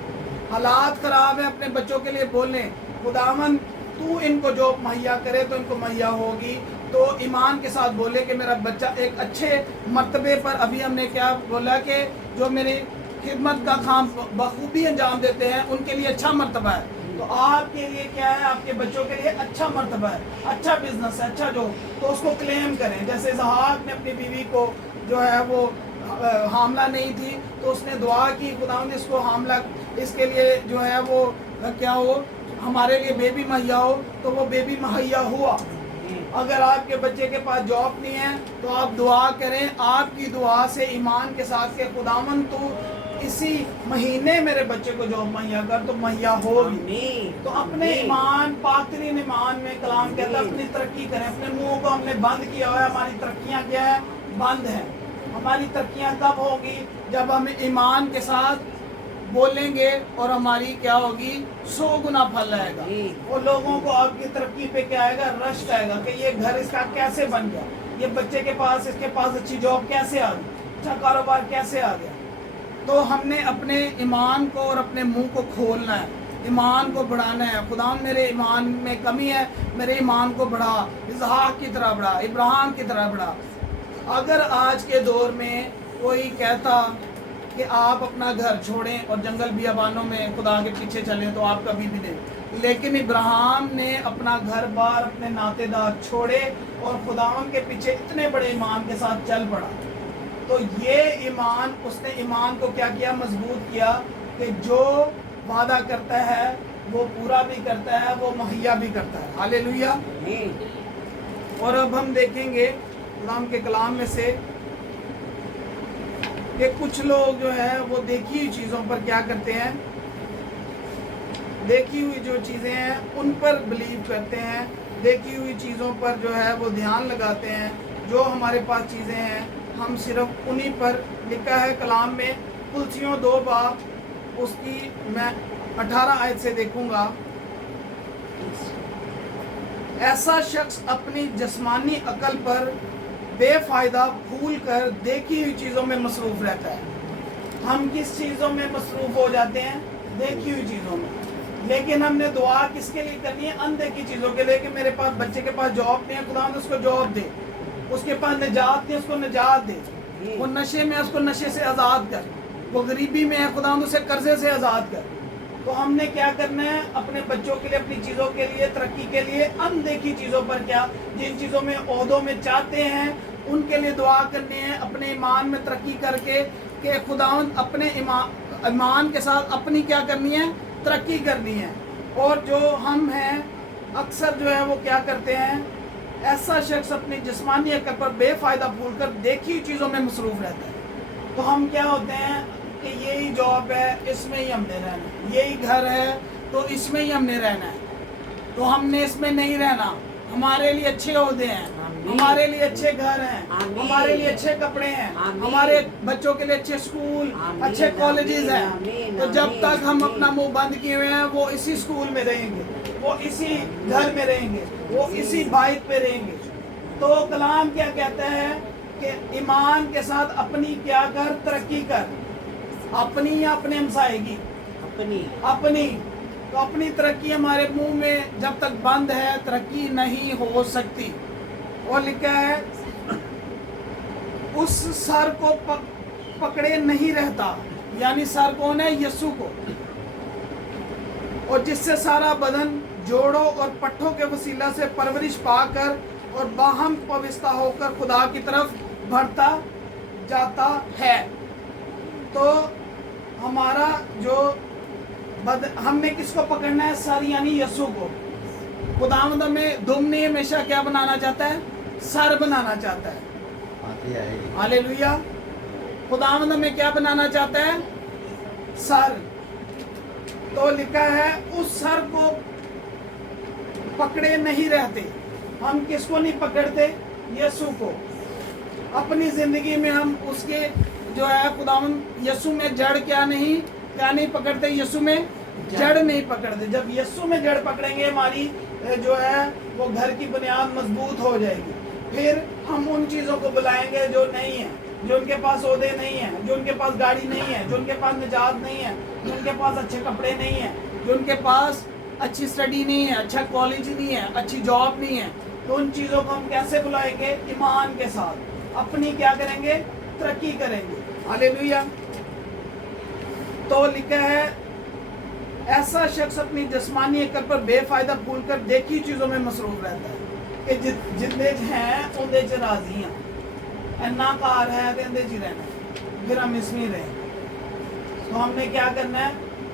حالات خراب ہیں، اپنے بچوں کے لیے بولیں خداوند تو ان کو جو مہیا کرے تو ان کو مہیا ہوگی۔ تو ایمان کے ساتھ بولے کہ میرا بچہ ایک اچھے مرتبے پر، ابھی ہم نے کیا بولا کہ جو میری خدمت کا کام بخوبی انجام دیتے ہیں ان کے لیے اچھا مرتبہ ہے۔ تو آپ کے لیے کیا ہے، آپ کے بچوں کے لیے اچھا مرتبہ ہے، اچھا بزنس ہے، اچھا جو، تو اس کو کلیم کریں۔ جیسے اسحاق نے اپنی بیوی کو جو ہے وہ حاملہ نہیں تھی تو اس نے دعا کی خداوند اس کو حاملہ، اس کے لیے جو ہے وہ کیا ہو، ہمارے لیے بیبی مہیا ہو، تو وہ بیبی مہیا ہوا۔ اگر آپ کے بچے کے پاس جاب نہیں ہے تو آپ دعا کریں، آپ کی دعا سے ایمان کے ساتھ کہ خداوند تو اسی مہینے میرے بچے کو جاب مہیا کر، تو مہیا ہوگی۔ تو اپنے ایمان، پاک ترین ایمان میں کلام کہتا ہے اپنی ترقی کریں۔ اپنے منہ کو ہم نے بند کیا ہوا ہے، ہماری ترقیاں کیا ہے، بند ہیں۔ ہماری ترقیاں کب ہوگی، جب ہم ایمان کے ساتھ بولیں گے اور ہماری کیا ہوگی، 100 گنا پھل آئے گا، اور لوگوں کو آپ کی ترقی پہ کیا آئے گا، رشک آئے گا کہ یہ گھر اس کا کیسے بن گیا، یہ بچے کے پاس، اس کے پاس اچھی جاب کیسے آ گئی، اچھا کاروبار کیسے آ گیا۔ تو ہم نے اپنے ایمان کو اور اپنے منہ کو کھولنا ہے، ایمان کو بڑھانا ہے۔ خداوند میرے ایمان میں کمی ہے، میرے ایمان کو بڑھا، اسحاق کی طرح بڑھا، ابراہیم کی طرح بڑھا۔ اگر آج کے دور میں کوئی کہتا कि आप अपना घर छोड़ें और जंगल बियाबानों में खुदा के पीछे चलें तो आप कभी भी नहीं। लेकिन इब्राहिम ने अपना घर बार अपने नातेदार छोड़े और खुदावन के पीछे इतने बड़े ईमान के साथ चल पड़ा। तो ये ईमान, उसने ईमान को क्या किया, मजबूत किया कि जो वादा करता है वो पूरा भी करता है, वो मुहैया भी करता है। हालेलुया। और अब हम देखेंगे खुदा के कलाम में से कि कुछ लोग जो है वो देखी हुई चीज़ों पर क्या करते हैं, देखी हुई जो चीज़ें हैं उन पर बिलीव करते हैं, देखी हुई चीज़ों पर जो है वो ध्यान लगाते हैं। जो हमारे पास चीज़ें हैं हम सिर्फ उन्हीं पर, लिखा है कलाम में कुलसियों 2 बाब उसकी मैं 18 आयत से देखूंगा। ऐसा शख्स अपनी जिस्मानी अकल पर बेफायदा भूल कर देखी हुई चीज़ों में मसरूफ़ रहता है। हम किस चीज़ों में मसरूफ़ हो जाते हैं, देखी हुई चीज़ों में। लेकिन हमने दुआ किसके लिए करनी है, अनदेखी चीज़ों के लिए, कि मेरे पास बच्चे के पास जॉब नहीं है, खुदा ने उसको जॉब दे, उसके पास निजात नहीं, उसको निजात दे, वो नशे में है, उसको नशे से आज़ाद कर, वो गरीबी में है, खुदा उसे कर्जे से आज़ाद कर। तो हमने क्या करना है, अपने बच्चों के लिए, अपनी चीज़ों के लिए, तरक्की के लिए अनदेखी चीज़ों पर क्या, जिन चीज़ों में ओहदों में चाहते हैं उनके लिए दुआ करनी है, अपने ईमान में तरक्की करके कि खुदावंद अपने ईमान के साथ अपनी क्या करनी है, तरक्की करनी है। और जो हम हैं अक्सर जो है वो क्या करते हैं, ऐसा शख्स अपनी जिस्मानी अकल पर बेफायदा भूल कर देखी हुई चीज़ों में मसरूफ़ रहता है। तो हम क्या होते हैं कि यही जॉब है, इसमें ही हमने रहना है, यही घर है तो इसमें ही हमने रहना है, तो हमने इसमें नहीं रहना। हमारे लिए अच्छे ओहदे हैं, हमारे लिए अच्छे घर हैं, हमारे लिए अच्छे कपड़े हैं, हमारे बच्चों के लिए अच्छे स्कूल, अच्छे कॉलेजेस हैं। तो जब तक हम अपना मुंह बंद किए हुए हैं वो इसी स्कूल में रहेंगे, वो इसी घर में रहेंगे, वो इसी बाइक पे रहेंगे। तो कलाम क्या कहता है कि ईमान के साथ अपनी क्या कर, तरक्की कर, अपनी या अपने हमसाए की, अपनी। तो अपनी तरक्की हमारे मुंह में जब तक बंद है तरक्की नहीं हो सकती। और लिखा है उस सर को पकड़े नहीं रहता, यानी सर कौन है, यीशु को, और जिससे सारा बदन जोड़ों और पट्टों के वसीला से परवरिश पाकर और बाहम पवित्रता होकर खुदा की तरफ बढ़ता जाता है। तो हमारा जो हमने किसको पकड़ना है, सर यानी यीशु को। खुदावंद में दुम ने हमेशा क्या बनाना चाहता है, सर बनाना चाहता है। हालेलुया। खुदावंद में क्या बनाना चाहता है, सर। तो लिखा है उस सर को पकड़े नहीं रहते। हम किसको नहीं पकड़ते, यीशु को। अपनी जिंदगी में हम उसके जो है खुदावंद यीशु में जड़ क्या नहीं पकड़ते, यीशु में जड़ नहीं पकड़ते। जब यीशु में जड़ पकड़ेंगे हमारी जो है वो घर की बुनियाद मजबूत हो जाएगी। फिर हम उन चीज़ों को बुलाएंगे जो नहीं है, जो उनके पास ओहदे नहीं है, जो उनके पास गाड़ी नहीं है, जो उनके पास निजात नहीं है, जो उनके पास अच्छे कपड़े नहीं है, जो उनके पास अच्छी स्टडी नहीं है, अच्छा कॉलेज नहीं है, अच्छी जॉब नहीं है। तो उन चीज़ों को हम कैसे बुलाएंगे, ईमान के साथ अपनी क्या करेंगे, तरक्की करेंगे। हालेलुया। तो लिखा है ऐसा शख्स अपनी जिस्मानी अकल पर बेफायदा भूल कर देखी चीज़ों में मसरूफ रहता है कि जिंदे हैं उनदे च राजी हैं, ना कार है तो इंदे च रहना, फिर हम इसमें रहें। तो हमने क्या करना है,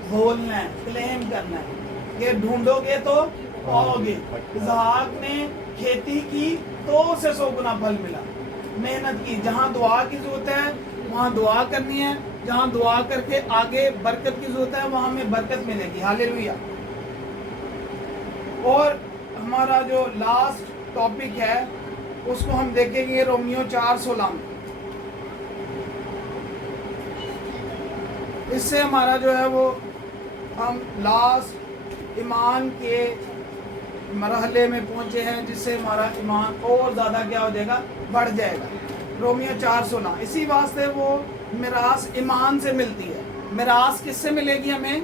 बोलना है, क्लेम करना है कि ढूंढोगे तो पाओगे। इसहाक ने खेती की तो उसे 100 गुना फल मिला। मेहनत की, जहाँ दुआ की जरूरत है वहाँ दुआ करनी है, जहाँ दुआ करके आगे बरकत की जरूरत है वहाँ हमें बरकत मिलेगी। हालेलुया। और हमारा जो लास्ट टॉपिक है उसको हम देखेंगे रोमियो 4:16 में। इससे हमारा जो है वो हम लास्ट ईमान के मरहले में पहुंचे हैं, जिससे हमारा ईमान और ज़्यादा क्या हो जाएगा, बढ़ जाएगा। रोमियो 4:16। इसी वास्ते वो मिरास ईमान से मिलती है। मिरास किससे मिलेगी हमें,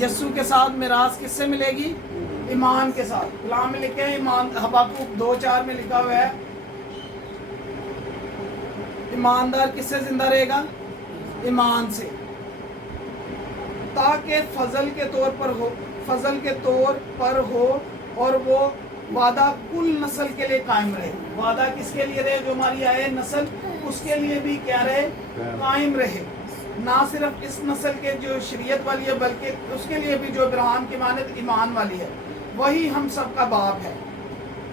यीशु के साथ। मिरास किससे मिलेगी, ईमान के साथ। कलाम में लिखे हैं, ईमान हबाकुक 2:4 में लिखा हुआ है ईमानदार किससे जिंदा रहेगा, ایمان سے، تاکہ فضل کے طور پر ہو اور وہ وعدہ کل نسل کے لیے قائم رہے۔ وعدہ کس کے لیے رہے؟ جو ہماری آئے نسل، اس کے لیے بھی کیا رہے؟ قائم رہے۔ نہ صرف اس نسل کے جو شریعت والی ہے بلکہ اس کے لیے بھی جو ابراہیم کی مانند ایمان والی ہے، وہی ہم سب کا باپ ہے۔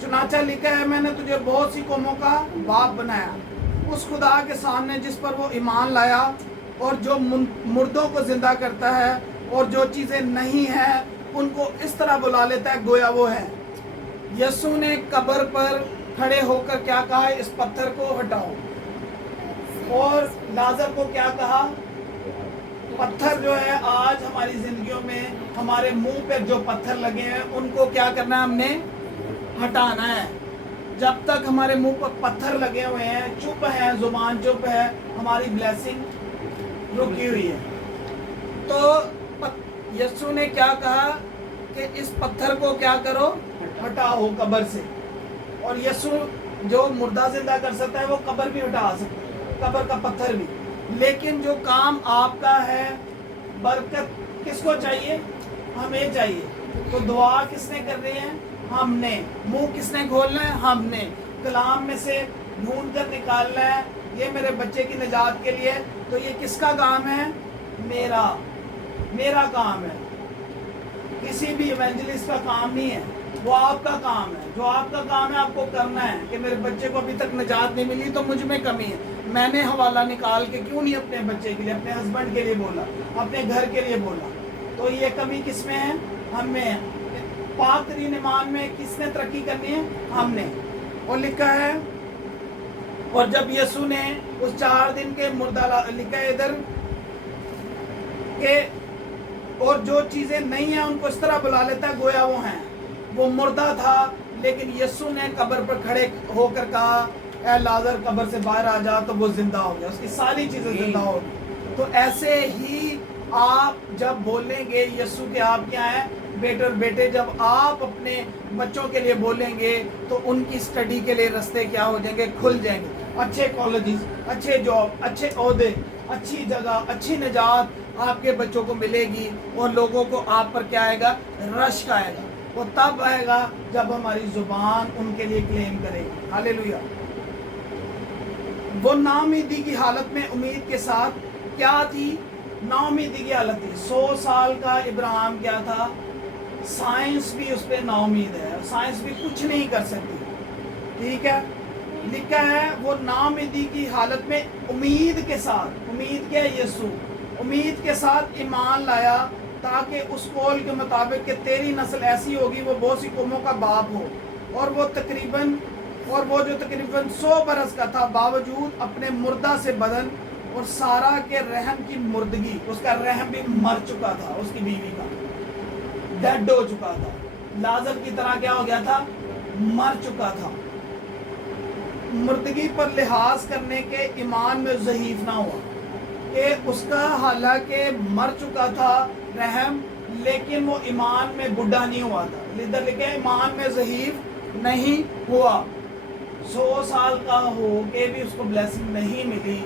چنانچہ لکھا ہے میں نے تجھے بہت سی قوموں کا باپ بنایا، اس خدا کے سامنے جس پر وہ ایمان لایا اور جو مردوں کو زندہ کرتا ہے اور جو چیزیں نہیں ہیں ان کو اس طرح بلا لیتا ہے گویا وہ ہے۔ یسوع نے قبر پر کھڑے ہو کر کیا کہا؟ اس پتھر کو ہٹاؤ۔ اور لازر کو کیا کہا؟ پتھر جو ہے آج ہماری زندگیوں میں ہمارے منہ پہ جو پتھر لگے ہیں ان کو کیا کرنا ہے؟ ہم نے ہٹانا ہے۔ جب تک ہمارے منہ پر پتھر لگے ہوئے ہیں، چپ ہیں، زبان چپ ہے، ہماری بلیسنگ رکی ہوئی ہے۔ تو یسوع نے کیا کہا کہ اس پتھر کو کیا کرو؟ ہٹاؤ قبر سے۔ اور یسوع جو مردہ زندہ کر سکتا ہے وہ قبر بھی ہٹا سکتا ہے، قبر کا پتھر بھی۔ لیکن جو کام آپ کا ہے، برکت کس کو چاہیے؟ ہمیں چاہیے۔ تو دعا کس نے کر رہی ہے؟ ہم نے۔ منہ کس نے کھولنا ہے؟ ہم نے۔ کلام میں سے ڈھونڈ کر نکالنا ہے، یہ میرے بچے کی نجات کے لیے، تو یہ کس کا کام ہے؟ میرا کام ہے، کسی بھی ایونجلسٹ کا کام نہیں ہے، وہ آپ کا کام ہے۔ جو آپ کا کام ہے آپ کو کرنا ہے کہ میرے بچے کو ابھی تک نجات نہیں ملی تو مجھ میں کمی ہے، میں نے حوالہ نکال کے کیوں نہیں اپنے بچے کے لیے، اپنے ہسبینڈ کے لیے بولا، اپنے گھر کے لیے بولا؟ تو یہ کمی کس میں ہے؟ ہم میں ہے۔ پاک ترین ایمان میں کس نے ترقی کرنی ہے؟ ہم نے۔ اور لکھا ہے اور جب یسوع نے اس 4 دن کے مردہ، لکھا ہے ادھر کہ اور جو چیزیں نہیں ہیں ان کو اس طرح بلا لیتا ہے گویا وہ ہیں۔ وہ مردہ تھا لیکن یسوع نے قبر پر کھڑے ہو کر کہا اے لازر قبر سے باہر آ جا، تو وہ زندہ ہو گیا، اس کی ساری چیزیں زندہ ہو گئی۔ تو ایسے ہی آپ جب بولیں گے یسوع کے آپ کیا ہیں؟ بیٹے اور بیٹے، جب آپ اپنے بچوں کے لیے بولیں گے تو ان کی اسٹڈی کے لیے رستے کیا ہو جائیں گے؟ کھل جائیں گے۔ اچھے کالجز، اچھے جاب، اچھے عہدے، اچھی جگہ، اچھی نجات آپ کے بچوں کو ملے گی، اور لوگوں کو آپ پر کیا آئے گا؟ رشک آئے گا۔ وہ تب آئے گا جب ہماری زبان ان کے لیے کلیم کرے گی۔ ہاللیلویہ۔ وہ ناامیدی کی حالت میں امید کے ساتھ کیا تھی؟ ناامیدی کی حالت تھی۔ 100 سال کا ابراہیم کیا تھا؟ سائنس بھی اس پہ ناامید ہے، سائنس بھی کچھ نہیں کر سکتی، ٹھیک ہے؟ لکھا ہے وہ ناامیدی کی حالت میں امید کے ساتھ، امید کیا ہے؟ یسوع، امید کے ساتھ ایمان لایا تاکہ اس قول کے مطابق کہ تیری نسل ایسی ہوگی وہ بہت سی قوموں کا باپ ہو۔ اور وہ جو تقریباً 100 برس کا تھا، باوجود اپنے مردہ سے بدن اور سارا کے رحم کی مردگی، اس کا رحم بھی مر چکا تھا، اس کی بیوی کا ڈیڈ ہو چکا تھا، لازر کی طرح کیا ہو گیا تھا؟ مر چکا تھا۔ مردگی پر لحاظ کرنے کے ایمان میں ضعیف نہ ہوا، کہ اس کا حالانکہ مر چکا تھا رحم، لیکن وہ ایمان میں بڈھا نہیں ہوا تھا، ادھر لکھے ایمان میں ضعیف نہیں ہوا۔ 100 سال کا ہو کے بھی اس کو بلیسنگ نہیں ملی،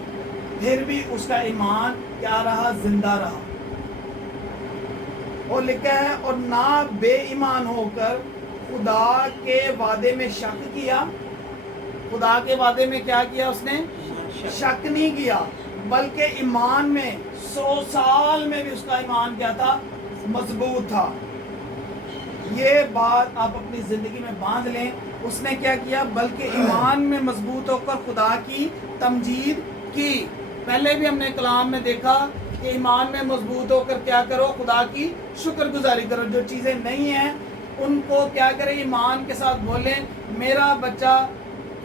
پھر بھی اس کا ایمان کیا رہا؟ زندہ رہا۔ اور لکھا ہے اور نہ بے ایمان ہو کر خدا کے وعدے میں شک کیا۔ خدا کے وعدے میں کیا کیا اس نے؟ شک نہیں کیا، بلکہ ایمان میں 100 سال میں بھی اس کا ایمان کیا تھا؟ مضبوط تھا۔ یہ بات آپ اپنی زندگی میں باندھ لیں۔ اس نے کیا کیا؟ بلکہ ایمان میں مضبوط ہو کر خدا کی تمجید کی۔ پہلے بھی ہم نے کلام میں دیکھا کہ ایمان میں مضبوط ہو کر کیا کرو؟ خدا کی شکر گزاری کرو۔ جو چیزیں نہیں ہیں ان کو کیا کریں؟ ایمان کے ساتھ بولیں میرا بچہ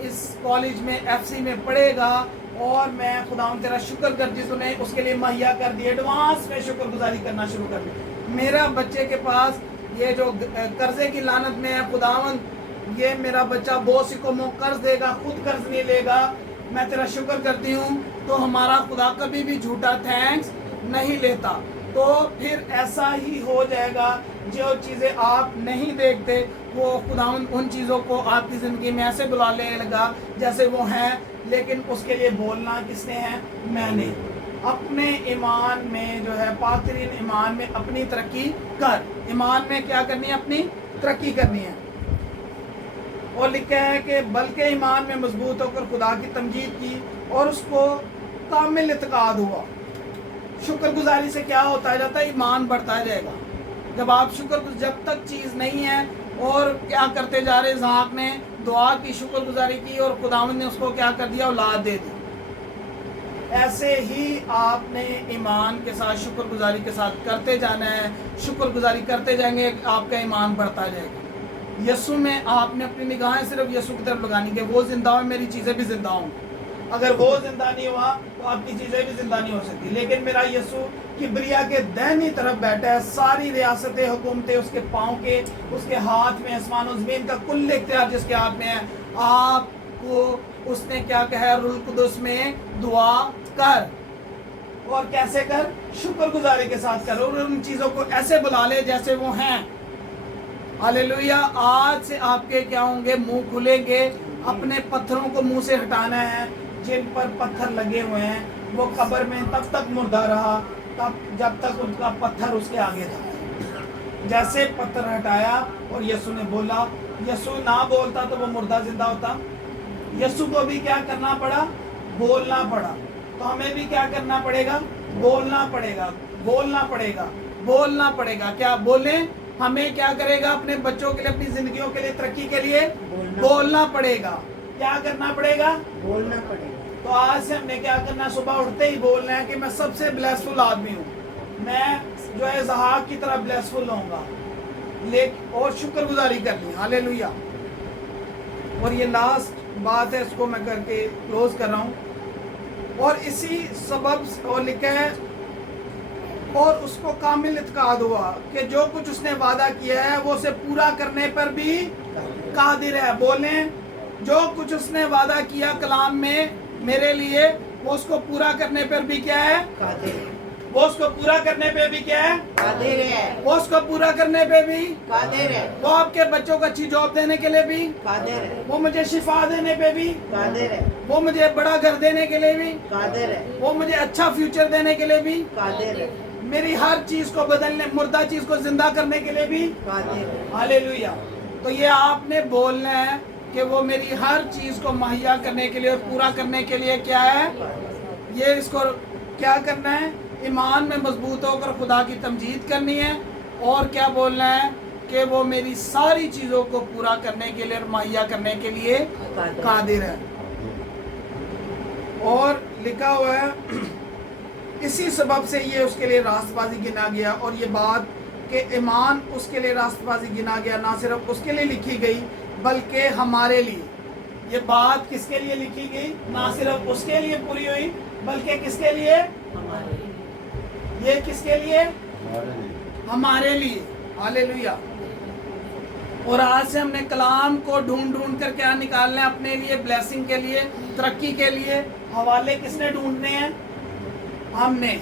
اس کالج میں FC میں پڑھے گا، اور میں خدا تیرا شکر کرتی تو نے اس کے لیے مہیا کر دی، ایڈوانس میں شکر گزاری کرنا شروع کر دی۔ میرا بچے کے پاس یہ جو قرضے کی لعنت میں ہے، خداوند یہ میرا بچہ بہت سی قوموں قرض دے گا، خود قرض نہیں لے گا، میں تیرا شکر کرتی ہوں۔ تو ہمارا خدا کبھی بھی جھوٹا تھینکس نہیں لیتا۔ تو پھر ایسا ہی ہو جائے گا، جو چیزیں آپ نہیں دیکھتے وہ خداوند ان چیزوں کو آپ کی زندگی میں ایسے بلا لے لگا جیسے وہ ہیں، لیکن اس کے لیے بولنا کس نے ہے؟ میں نے۔ अपने ईमान में जो है पाक तरीन ईमान में अपनी तरक्की कर। ईमान में क्या करनी है? अपनी तरक्की करनी है। और लिखा है कि बल्कि ईमान में मजबूत होकर खुदा की तमजीद की और उसको कामिल इत्काद हुआ। शुक्रगुजारी से क्या होता जाता है? ईमान बढ़ता जाएगा। जब आप जब तक चीज़ नहीं है और क्या करते जा रहे, इसहाक ने दुआ की, शुक्रगुजारी की और खुदावंद ने उसको क्या कर दिया? औलाद दे दी। ऐसे ही आपने ईमान के साथ शुक्रगुजारी के साथ करते जाना है। शुक्रगुजारी करते जाएंगे, आपका ईमान बढ़ता जाएगा। यसु में आपने अपनी निगाहें सिर्फ यसु की तरफ लगानी है। वो जिंदा हो, मेरी चीज़ें भी जिंदा हों। अगर वो जिंदा नहीं हुआ तो आपकी चीज़ें भी जिंदा नहीं हो सकती। लेकिन मेरा यसु किबरिया के दाहिनी तरफ बैठा है, सारी रियासतें हुकूमतें उसके पाँव के, उसके हाथ में, आसमान और ज़मीन का कुल इख्तियार जिसके हाथ में है। आपको उसने क्या कहा है? रूह कुदस में दुआ कर। और कैसे कर? शुक्रगुजारी के साथ कर। और उन चीज़ों को ऐसे बुला ले जैसे वो हैं। हालेलुया। आज से आपके क्या होंगे? मुंह खुलेंगे। अपने पत्थरों को मुंह से हटाना है। जिन पर पत्थर लगे हुए हैं वो कब्र में तब तक मुर्दा रहा तब जब तक उनका पत्थर उसके आगे था। जैसे पत्थर हटाया और यसु ने बोला, यसु ना बोलता तो वो मुर्दा जिंदा होता। यसु को भी क्या करना पड़ा? बोलना पड़ा। तो हमें भी क्या करना पड़ेगा? बोलना पड़ेगा, बोलना पड़ेगा, बोलना पड़ेगा। क्या बोलें? हमें क्या करेगा? अपने बच्चों के लिए, अपनी जिंदगियों के लिए, तरक्की के लिए बोलना पड़ेगा। क्या करना पड़ेगा? बोलना पड़ेगा। तो आज से हमने क्या करना? सुबह उठते ही बोलना है कि मैं सबसे ब्लेसफुल आदमी हूँ। मैं जो है इसहाक की तरह ब्लेसफुल होऊंगा। लेकिन और शुक्रगुजारी करनी। हालेलुया। और ये लास्ट बात है, इसको मैं करके क्लोज कर रहा हूँ। और इसी सबब और लिखा है और उसको कामिल इत्काद हुआ कि जो कुछ उसने वादा किया है वो उसे पूरा करने पर भी कादिर है। बोलें, जो कुछ उसने वादा किया कलाम में मेरे लिए, वो उसको पूरा करने पर भी क्या है? कादिर। वो उसको पूरा करने पे भी क्या है? कादिर है। वो उसको पूरा करने पे भी कादिर है। वो आपके बच्चों को अच्छी जॉब देने के लिए भी कादिर है। वो मुझे शिफा देने पे भी कादिर है। वो मुझे बड़ा घर देने के लिए भी कादिर है। वो मुझे अच्छा फ्यूचर देने के लिए भी कादिर है। मेरी हर चीज को बदलने, मुर्दा चीज को जिंदा करने के लिए भी कादिर है। हालेलुया। तो ये आपने बोलना है कि वो मेरी हर चीज को मुहैया करने के लिए और पूरा करने के लिए क्या है? ये इसको क्या करना है? ईमान में मजबूत होकर खुदा की तमजीद करनी है। और क्या बोलना है? कि वो मेरी सारी चीज़ों को पूरा करने के लिए और मुहैया करने के लिए कादिर है। और लिखा हुआ है इसी सबब से ये उसके लिए रास्तबाजी गिना गया। और ये बात कि ईमान उसके लिए रास्तबाजी गिना गया ना सिर्फ उसके लिए लिखी गई बल्कि हमारे लिए। ये बात किसके लिए लिखी गई? ना सिर्फ उसके लिए पूरी हुई बल्कि किसके लिए? ये किसके लिए? हमारे लिए। हालेलुया। और आज से हमने कलाम को ढूंढ ढूंढ कर क्या निकालना है? अपने लिए, ब्लेसिंग के लिए, तरक्की के लिए। हवाले किसने ढूंढने हैं? हमने।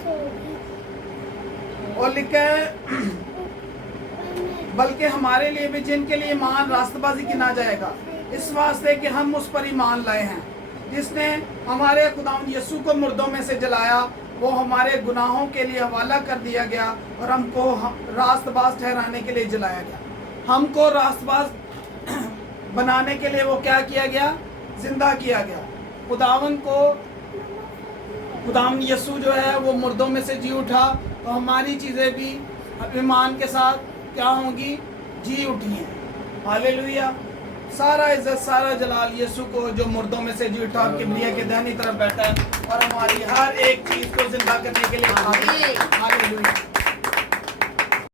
और लिखा है बल्कि हमारे लिए भी जिनके लिए ईमान रास्तबाजी गिना जाएगा, इस वास्ते कि हम उस पर ईमान लाए हैं जिसने हमारे खुदावंद यीशु को मुर्दों में से जलाया। वो हमारे गुनाहों के लिए हवाला कर दिया गया और हमको रास्तबाज ठहराने के लिए जलाया गया। हमको रास्तबाज बनाने के लिए वो क्या किया गया? जिंदा किया गया। खुदावंद यीशु जो है वो मुर्दों में से जी उठा, तो हमारी चीज़ें भी ईमान के साथ क्या होंगी? जी उठी हैं। हालेलुया। सारा इज्जत, सारा जलाल यीशु को जो मुर्दों में से जी उठा और किबरिया के दाहिनी तरफ बैठा है और हमारी हर एक चीज़ को जिंदा करने के लिए। हालेलुया।